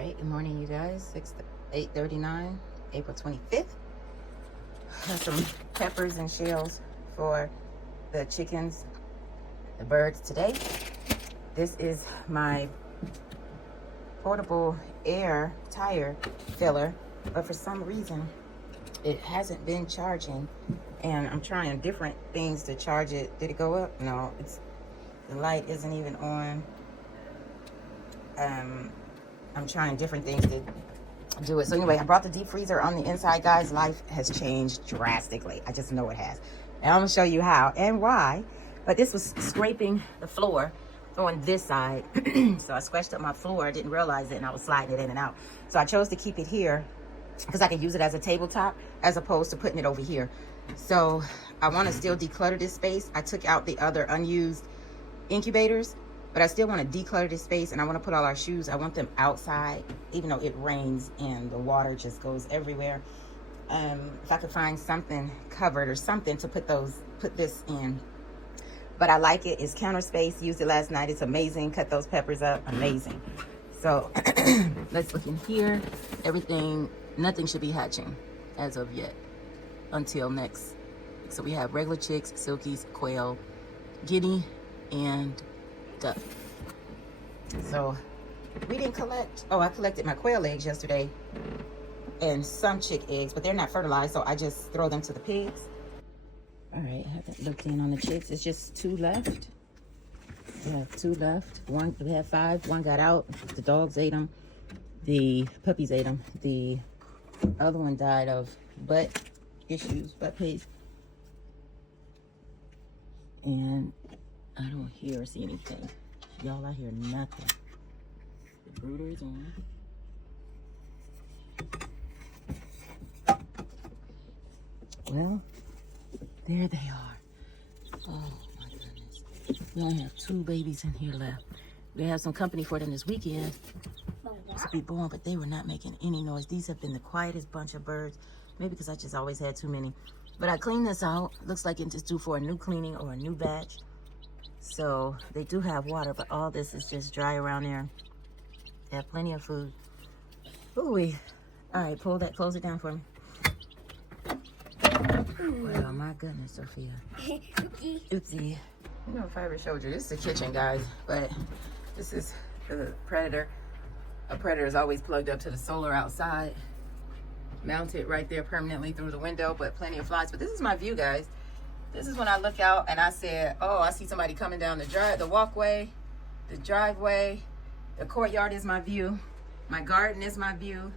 right, good morning, you guys. 8:39, April 25th. Have some peppers and shells for the chickens, the birds today. This is my portable air tire filler, but for some reason it hasn't been charging, and I'm trying different things to charge it. Did it go up? No, the light isn't even on. I'm trying different things to do it. So anyway, I brought the deep freezer on the inside, guys. Life has changed drastically. I just know it has. And I'm gonna show you how and why. But this was scraping the floor on this side. So I scratched up my floor. I didn't realize it, and I was sliding it in and out. So I chose to keep it here because I can use it as a tabletop as opposed to putting it over here. So I want to still declutter this space. I took out the other unused incubators, but I still want to declutter this space, and I want to put all our shoes. I want them outside, even though it rains and the water just goes everywhere. If I could find something covered or something to put this in. But I like it. It's counter space. Used it last night. It's amazing. Cut those peppers up. Amazing. So let's look in here. Nothing should be hatching as of yet until next. So we have regular chicks, silkies, quail, guinea, and duck. So we didn't collect. Oh, I collected my quail eggs yesterday and some chick eggs, but they're not fertilized, so I just throw them to the pigs. All right, I haven't looked in on the chicks. It's just 2 left. We have 2 left. We have 5. 1 got out. The dogs ate them. The puppies ate them. The other one died of butt pain. And I don't hear or see anything. Y'all, I hear nothing. The brooder is on. Well, there they are. Oh my goodness. We only have 2 babies in here left. We have some company for them this weekend to be born, but they were not making any noise. These have been the quietest bunch of birds. Maybe because I just always had too many. But I cleaned this out. Looks like it's just due for a new cleaning or a new batch. So they do have water, but all this is just dry around there. They have plenty of food. Ooh-wee. All right, close it down for me. Well, my goodness, Sophia. Oopsie. I don't know if I ever showed you. This is the kitchen, guys, but this is the predator. A predator is always plugged up to the solar outside, mounted right there permanently through the window, but plenty of flies. But this is my view, guys. This is when I look out and I said, oh, I see somebody coming down the walkway, the driveway. The courtyard is my view. My garden is my view.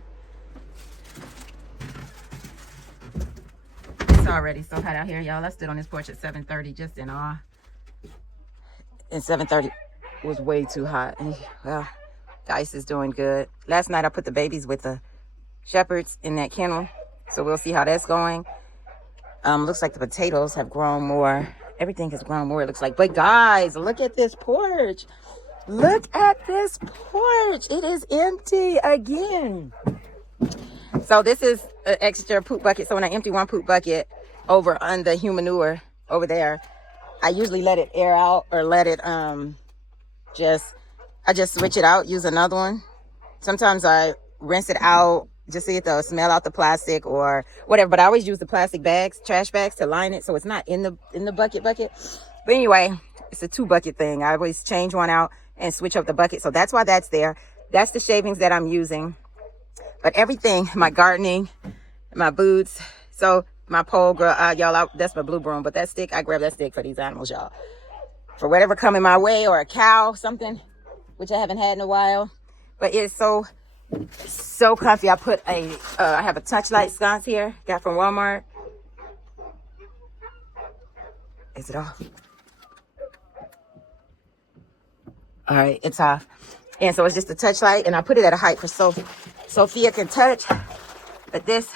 It's already so hot out here, y'all. I stood on this porch at 7:30 just in awe. And 7:30 was way too hot. And, well, the ice is doing good. Last night I put the babies with the shepherds in that kennel. So we'll see how that's going. Looks like the potatoes have grown more. Everything has grown more, it looks like. But guys, look at this porch. Look at this porch. It is empty again. So this is an extra poop bucket. So when I empty one poop bucket over on the human manure over there, I usually let it air out or let it I just switch it out, use another one. Sometimes I rinse it out, just see it though, smell out the plastic or whatever. But I always use the plastic bags, trash bags, to line it so it's not in the bucket. But anyway, it's a 2 bucket thing. I always change one out and switch up the bucket. So that's why that's there. That's the shavings that I'm using. But everything, my gardening, my boots, so my pole, girl, y'all, that's my blue broom. But that stick, I grab that stick for these animals, y'all. For whatever coming my way, or a cow, something, which I haven't had in a while. But it is so comfy. I put I have a touchlight sconce here, got from Walmart. Is it off? All right, it's off. And so it's just a touchlight, and I put it at a height for Sophia can touch. But this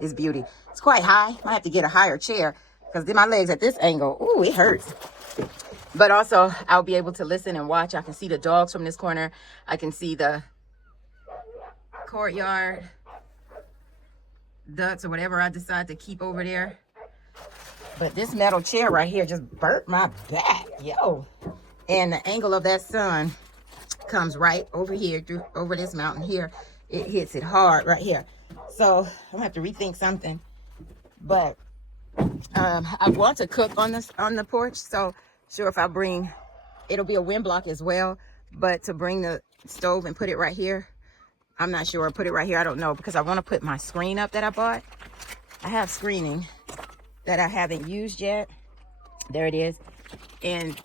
is beauty. It's quite high. Might have to get a higher chair because my legs at this angle, ooh, it hurts. But also, I'll be able to listen and watch. I can see the dogs from this corner. I can see the courtyard, ducks, or whatever I decide to keep over there. But this metal chair right here just burnt my back, yo. And the angle of that sun comes right over here, through over this mountain here. It hits it hard right here. So I'm gonna have to rethink something. But I want to cook on the porch. So sure, if I bring, it'll be a wind block as well. But to bring the stove and put it right here, I'm not sure. Put it right here, I don't know, because I want to put my screen up that I bought. I have screening that I haven't used yet. There it is. And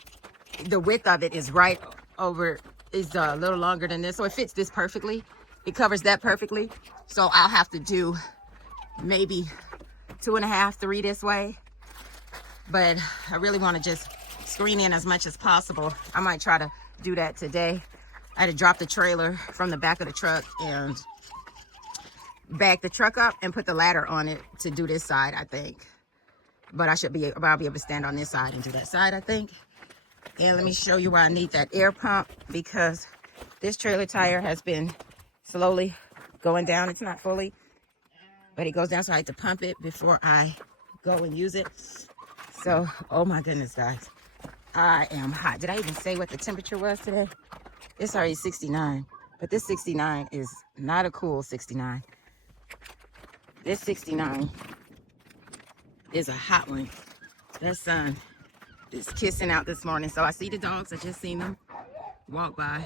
the width of it is right over, is a little longer than this. So it fits this perfectly. It covers that perfectly. So I'll have to do maybe 2.5, 3 this way. But I really want to just screen in as much as possible. I might try to do that today. I had to drop the trailer from the back of the truck and back the truck up and put the ladder on it to do this side, I think. But I'll be able to stand on this side and do that side, I think. And let me show you why I need that air pump, because this trailer tire has been slowly going down. It's not fully, but it goes down, so I have to pump it before I go and use it. So, oh my goodness, guys. I am hot. Did I even say what the temperature was today? It's already 69, but this 69 is not a cool 69. This 69 is a hot one. That sun is kissing out this morning. So I see the dogs. I just seen them walk by.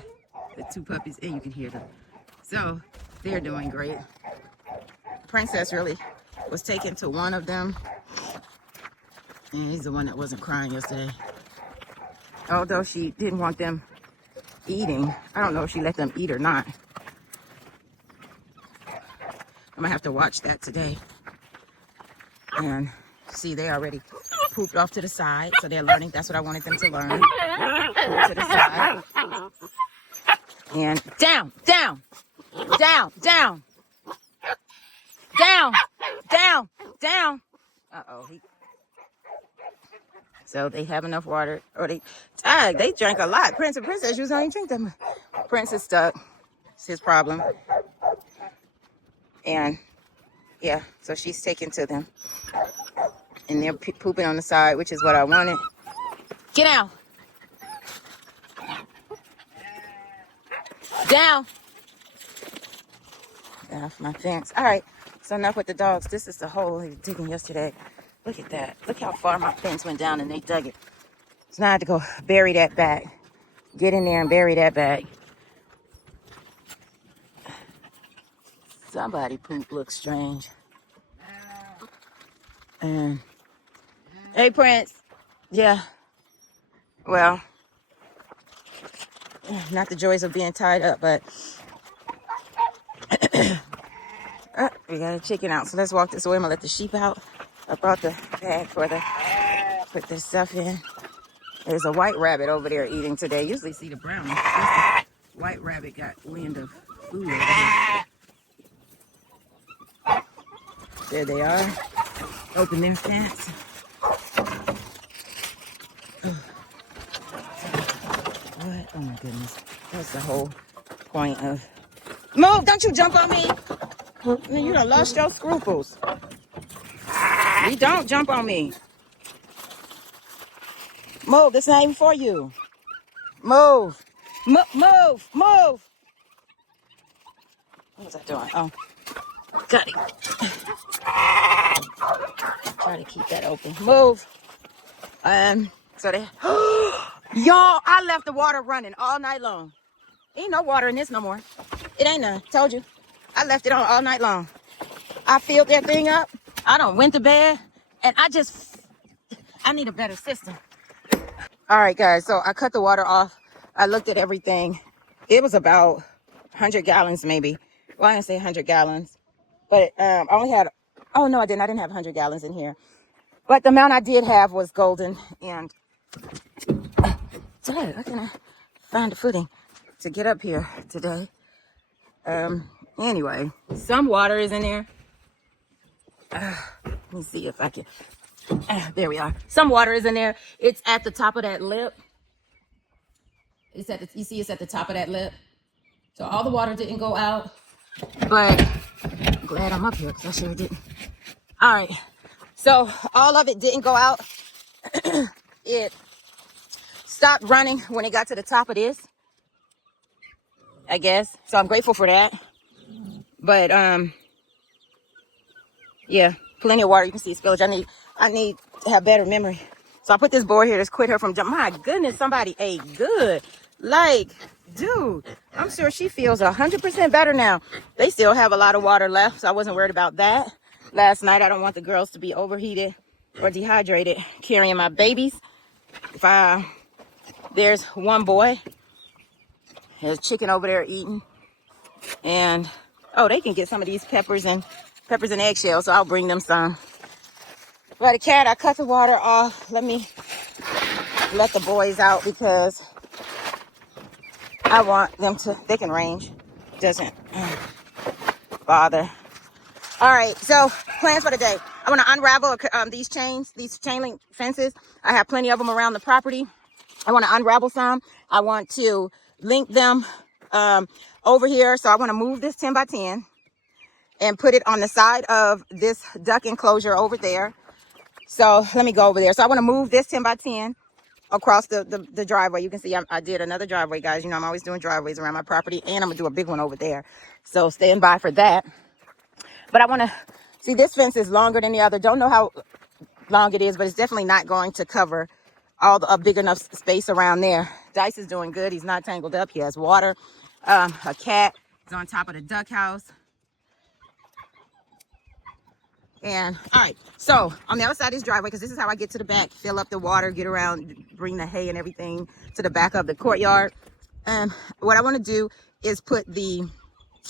The 2 puppies, and you can hear them. So they're doing great. Princess really was taken to one of them, and he's the one that wasn't crying yesterday. Although she didn't want them eating. I don't know if she let them eat or not. I'm gonna have to watch that today. And see, they already pooped off to the side, so they're learning. That's what I wanted them to learn. To the side. And down, down, down, down, down, down, down. Uh-oh. So they have enough water, or they drank a lot. Prince and Princess, you don't even drink that much. Prince is stuck. It's his problem. And yeah, so she's taken to them. And they're pooping on the side, which is what I wanted. Get out. Down. Get off my fence. All right, so enough with the dogs. This is the hole they were digging yesterday. Look at that. Look how far my fence went down and they dug it. So now I have to go bury that back. Get in there and bury that back. Somebody poop looks strange. And hey, Prince. Yeah. Well, not the joys of being tied up, but we got a chicken out. So let's walk this way. I'm gonna let the sheep out. I brought the bag for put this stuff in. There's a white rabbit over there eating today. Usually see the brown one. The white rabbit got wind of food over here. There they are. Open their fence. What? Oh my goodness. That's the whole point of... Move! Don't you jump on me! You done lost your scruples. You don't jump on me. Move. This not even for you. Move. Move. Move. What was I doing? Oh. Got it. Try to keep that open. Move. So they... Y'all, I left the water running all night long. Ain't no water in this no more. It ain't none. Told you. I left it on all night long. I filled that thing up. I done went to bed. And I need a better system. All right, guys. So I cut the water off. I looked at everything. It was about 100 gallons maybe. Well, I didn't say 100 gallons. But I only had... Oh, no, I didn't. I didn't have 100 gallons in here. But the amount I did have was golden. And... Today, how can I find a footing to get up here today? Anyway, some water is in there. Let me see if I can. There we are. Some water is in there. It's at the top of that lip. You see it's at the top of that lip. So all the water didn't go out. But I'm glad I'm up here because I sure didn't. All right. So all of it didn't go out. It stopped running when it got to the top of this. I guess. So I'm grateful for that. But yeah, plenty of water. You can see spillage. I need to have better memory. So I put this board here to quit her from jumping. My goodness, somebody ate good. Like, dude, I'm sure she feels 100% better now. They still have a lot of water left, so I wasn't worried about that. Last night, I don't want the girls to be overheated or dehydrated carrying my babies. There's one boy. There's chicken over there eating. And, oh, they can get some of these peppers and eggshells, so I'll bring them some. But the cat, I cut the water off. Let me let the boys out because I want them to, they can range. Doesn't bother. All right, so plans for the day. I want to unravel these chain link fences. I have plenty of them around the property. I want to unravel some. I want to link them over here. So I want to move this 10 by 10 and put it on the side of this duck enclosure over there. So let me go over there. So I want to move this 10 by 10 across the driveway. You can see I did another driveway, guys. You know, I'm always doing driveways around my property, and I'm gonna do a big one over there. So stand by for that. But I want to see, this fence is longer than the other. Don't know how long it is, but it's definitely not going to cover all a big enough space around there. Dice is doing good. He's not tangled up. He has water. A cat is on top of the duck house. And all right, so on the other side of this driveway, because this is how I get to the back, fill up the water, get around, bring the hay and everything to the back of the courtyard. What I want to do is put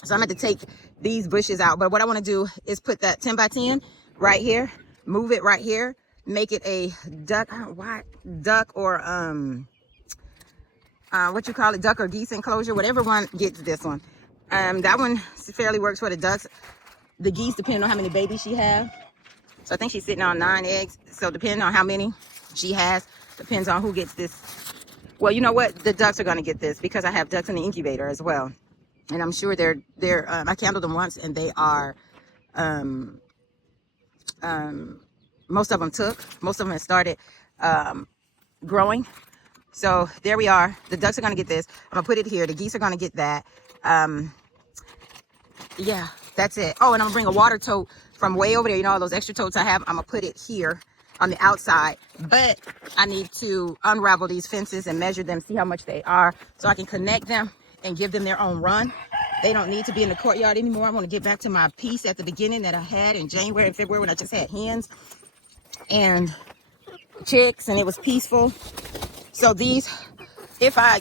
so I'm going to take these bushes out, but what I want to do is put that 10 by 10 right here, move it right here, make it a duck, duck or what you call it, duck or geese enclosure, whatever one gets this one. That one fairly works for the ducks. The geese, depending on how many babies she has. So I think she's sitting on 9 eggs. So depending on how many she has, depends on who gets this. Well, you know what? The ducks are going to get this because I have ducks in the incubator as well. And I'm sure they're I counted them once and they are, most of them have started growing. So there we are. The ducks are going to get this. I'm going to put it here. The geese are going to get that. Yeah. That's it. Oh, and I'm gonna bring a water tote from way over there. You know, all those extra totes I have, I'm gonna put it here on the outside. But I need to unravel these fences and measure them, see how much they are, so I can connect them and give them their own run. They don't need to be in the courtyard anymore. I want to get back to my piece at the beginning that I had in January and February when I just had hens and chicks and it was peaceful. So these, if I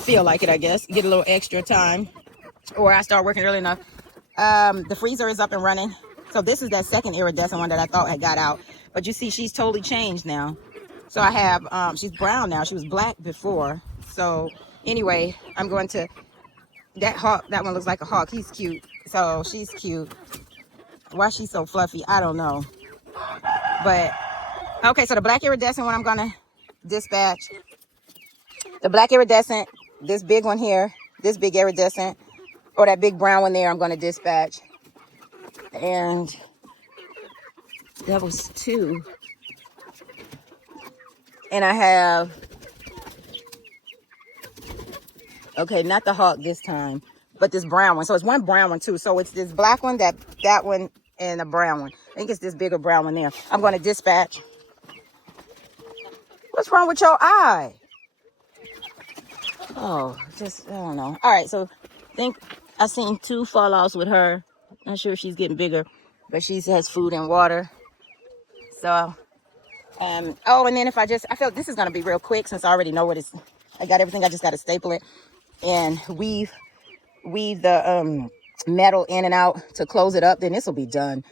feel like it, I guess, get a little extra time, or I start working early enough. The freezer is up and running. So this is that second iridescent one that I thought had got out. But you see, she's totally changed now. So I have, she's brown now. She was black before. So anyway, I'm going to, that hawk, that one looks like a hawk. He's cute. So she's cute. Why she's so fluffy, I don't know. But, okay, so the black iridescent one I'm going to dispatch. The black iridescent, this big one here, this big iridescent, or that big brown one there, I'm going to dispatch. And that was 2. And I have, okay, not the hawk this time, but this brown one. So it's one brown one too. So it's this black one, that one, and a brown one. I think it's this bigger brown one there. I'm going to dispatch. What's wrong with your eye? Oh, just, I don't know. All right, so I think I seen 2 fall offs with her. Not sure if she's getting bigger, but she has food and water. So, oh, and then if I feel this is going to be real quick since I already know what it's, I got everything. I just got to staple it and weave the metal in and out to close it up. Then this will be done.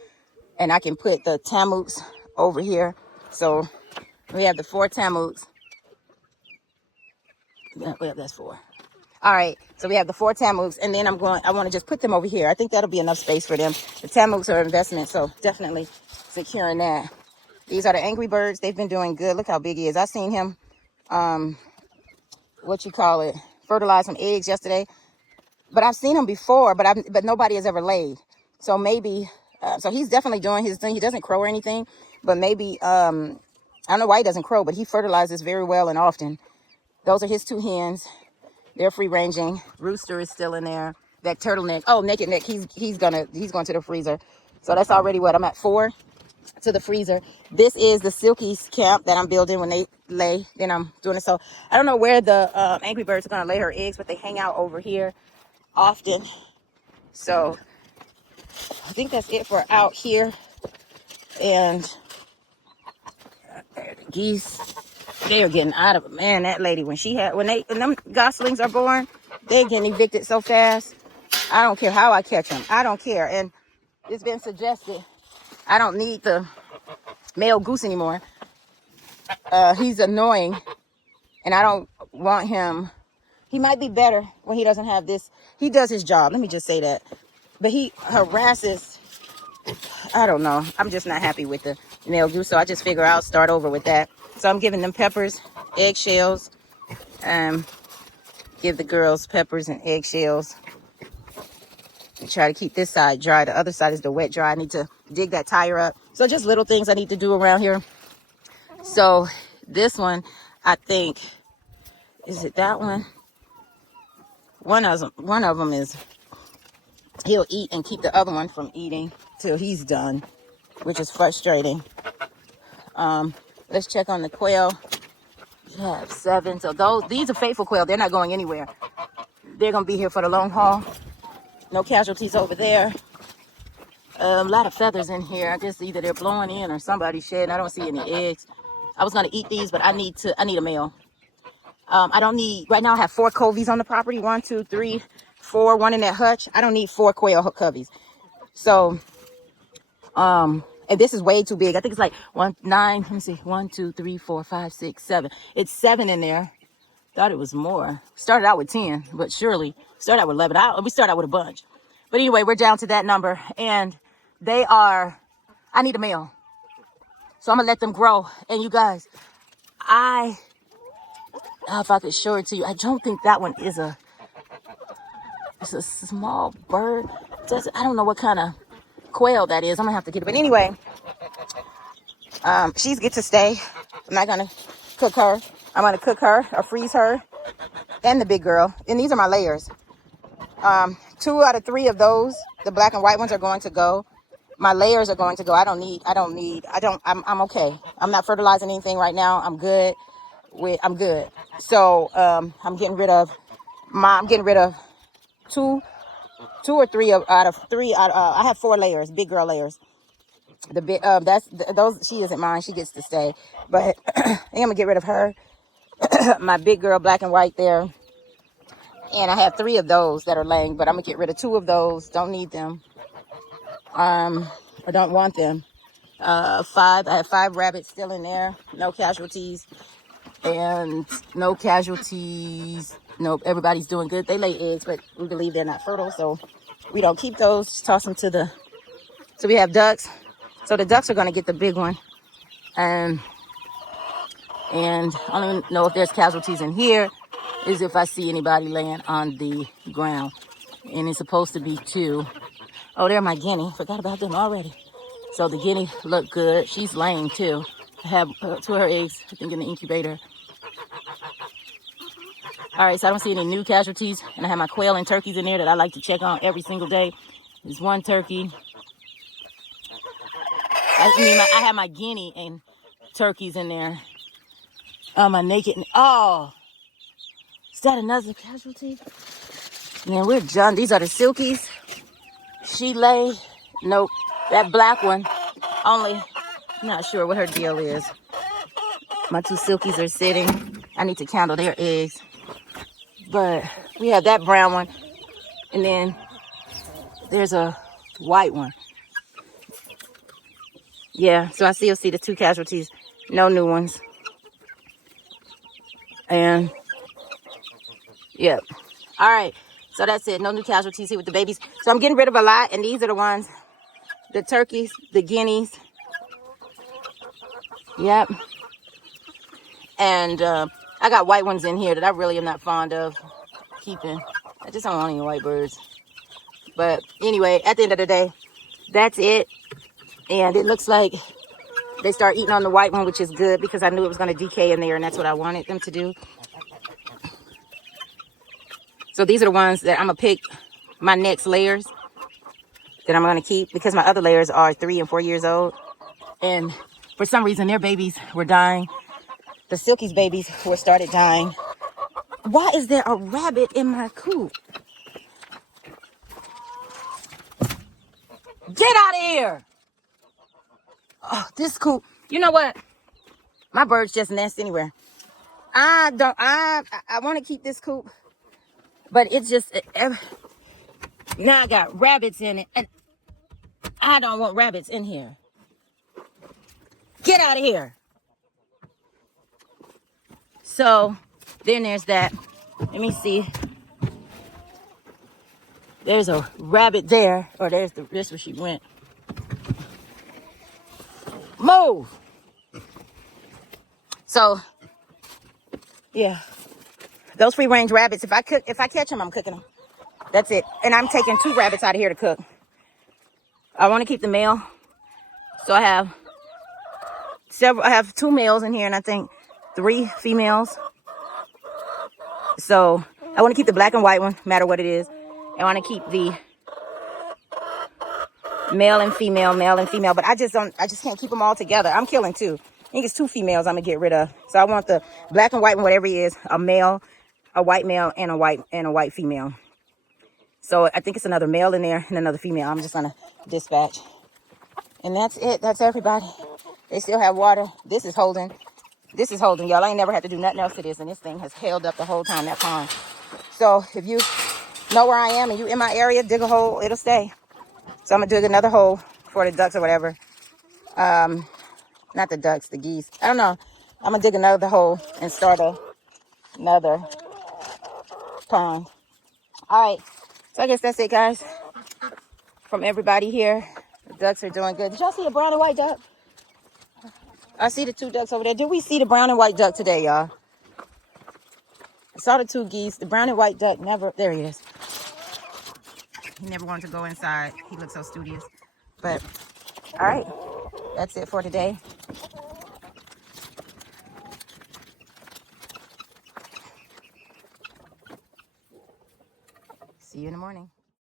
And I can put the tamuks over here. So we have the 4 tamuks. Well, that's 4. All right, so we have the 4 tamuks, and then I want to just put them over here. I think that'll be enough space for them. The tamuks are investment, so definitely securing that. These are the Angry Birds. They've been doing good. Look how big he is. I seen him, fertilize some eggs yesterday. But I've seen him before, but nobody has ever laid. So maybe, so he's definitely doing his thing. He doesn't crow or anything, but maybe, I don't know why he doesn't crow, but he fertilizes very well and often. Those are his 2 hens. They're free ranging. Rooster is still in there. That turtleneck. Oh, naked neck. He's going to the freezer. So that's already what I'm at 4 to the freezer. This is the Silkies camp that I'm building when they lay. Then I'm doing it. So I don't know where the Angry Birds are going to lay her eggs, but they hang out over here often. So I think that's it for out here. And the geese, they are getting out of it. Man, that lady, when them goslings are born, they're getting evicted so fast. I don't care how I catch them. I don't care. And it's been suggested I don't need the male goose anymore. He's annoying, and I don't want him. He might be better when he doesn't have this. He does his job. Let me just say that. But he harasses. I don't know. I'm just not happy with the male goose, so I just figure I'll start over with that. So I'm giving them peppers, eggshells. Give the girls peppers and eggshells. Try to keep this side dry. The other side is the wet dry. I need to dig that tire up. So just little things I need to do around here. So this one, I think, is it that one? One of them is, he'll eat and keep the other one from eating till he's done, which is frustrating. Let's check on the quail. We have 7. So these are faithful quail. They're not going anywhere. They're going to be here for the long haul. No casualties over there. A lot of feathers in here. I guess either they're blowing in or somebody's shedding. I don't see any eggs. I was going to eat these, but I need a male. I don't need, right now I have 4 coveys on the property. 1, 2, 3, 4, 1 in that hutch. I don't need 4 quail coveys. So, and this is way too big. I think it's like 9, let me see, 1, 2, 3, 4, 5, 6, 7. It's 7 in there. Thought it was more. Started out with 10, but surely started out with 11. We started out with a bunch. But anyway, we're down to that number, and I need a male. So I'm going to let them grow. And you guys, if I could show it to you, I don't think that one is it's a small bird. I don't know what kind of quail that is. I'm going to have to get it. But anyway, she's get to stay. I'm not going to cook her. I'm going to cook her or freeze her and the big girl. And these are my layers. 2 out of 3 of those, the black and white ones, are going to go. My layers are going to go. I'm okay. I'm not fertilizing anything right now. I'm good. So, I'm getting rid of 2 or 3 out of 3. I have 4 layers, big girl layers. The big, those, she isn't mine. She gets to stay, but I'm going to get rid of her. My big girl, black and white there. And I have 3 of those that are laying, but I'm going to get rid of 2 of those. Don't need them. I don't want them. 5, I have 5 rabbits still in there. No casualties. And no casualties. Nope, everybody's doing good. They lay eggs, but we believe they're not fertile, so we don't keep those. Just toss them to the... So we have ducks. So the ducks are going to get the big one. And I don't even know if there's casualties in here. Is if I see anybody laying on the ground. And it's supposed to be 2. Oh, they're my guinea. Forgot about them already. So the guinea looked good. She's laying too. I have 2 of her eggs, I think, in the incubator. All right, so I don't see any new casualties. And I have my quail and turkeys in there that I like to check on every single day. There's 1 turkey. I have my guinea and turkeys in there. My naked... Oh! Is that another casualty? Man, we're done. These are the silkies. She lay. Nope. That black one. Only... Not sure what her deal is. My 2 silkies are sitting. I need to count their eggs. But we have that brown one. And then there's a white one. Yeah, so I still see the 2 casualties. No new ones. And, yep. All right, so that's it. No new casualties here with the babies. So I'm getting rid of a lot, and these are the ones. The turkeys, the guineas. Yep. And I got white ones in here that I really am not fond of keeping. I just don't want any white birds. But anyway, at the end of the day, that's it. And it looks like they start eating on the white one, which is good because I knew it was going to decay in there, and that's what I wanted them to do. So these are the ones that I'm going to pick my next layers that I'm going to keep, because my other layers are 3 and 4 years old. And for some reason, their babies were dying. The Silkies babies were started dying. Why is there a rabbit in my coop? Get out of here. Oh, this coop. You know what? My birds just nest anywhere. I want to keep this coop, but it's just, now I got rabbits in it, and I don't want rabbits in here. Get out of here. So then there's that. Let me see. There's a rabbit there, or there's this where she went. Move. So yeah, those free range rabbits. If I catch them, I'm cooking them. That's it. And I'm taking 2 rabbits out of here to cook. I want to keep the male, so I have several. I have 2 males in here, and I think 3 females. So I want to keep the black and white one, no matter what it is. I want to keep the male and female, but I just can't keep them all together. I'm killing 2. I think it's 2 females I'm gonna get rid of. So I want the black and white one, whatever it is, a male, a white male, and a white female. So I think it's another male in there and another female. I'm just gonna dispatch. And that's it. That's everybody. They still have water. This is holding. Y'all. I ain't never had to do nothing else to this, and this thing has held up the whole time, that pond. So if you know where I am and you in my area, dig a hole, it'll stay. So I'm gonna dig another hole for the ducks or whatever. Not the ducks, the geese. I don't know. I'm gonna dig another hole and start another pond. All right. So I guess that's it, guys. From everybody here, the ducks are doing good. Did y'all see a brown and white duck? I see the 2 ducks over there. Did we see the brown and white duck today, y'all? I saw the 2 geese. The brown and white duck never. There he is. He never wanted to go inside. He looks so studious. But all right, that's it for today. See you in the morning.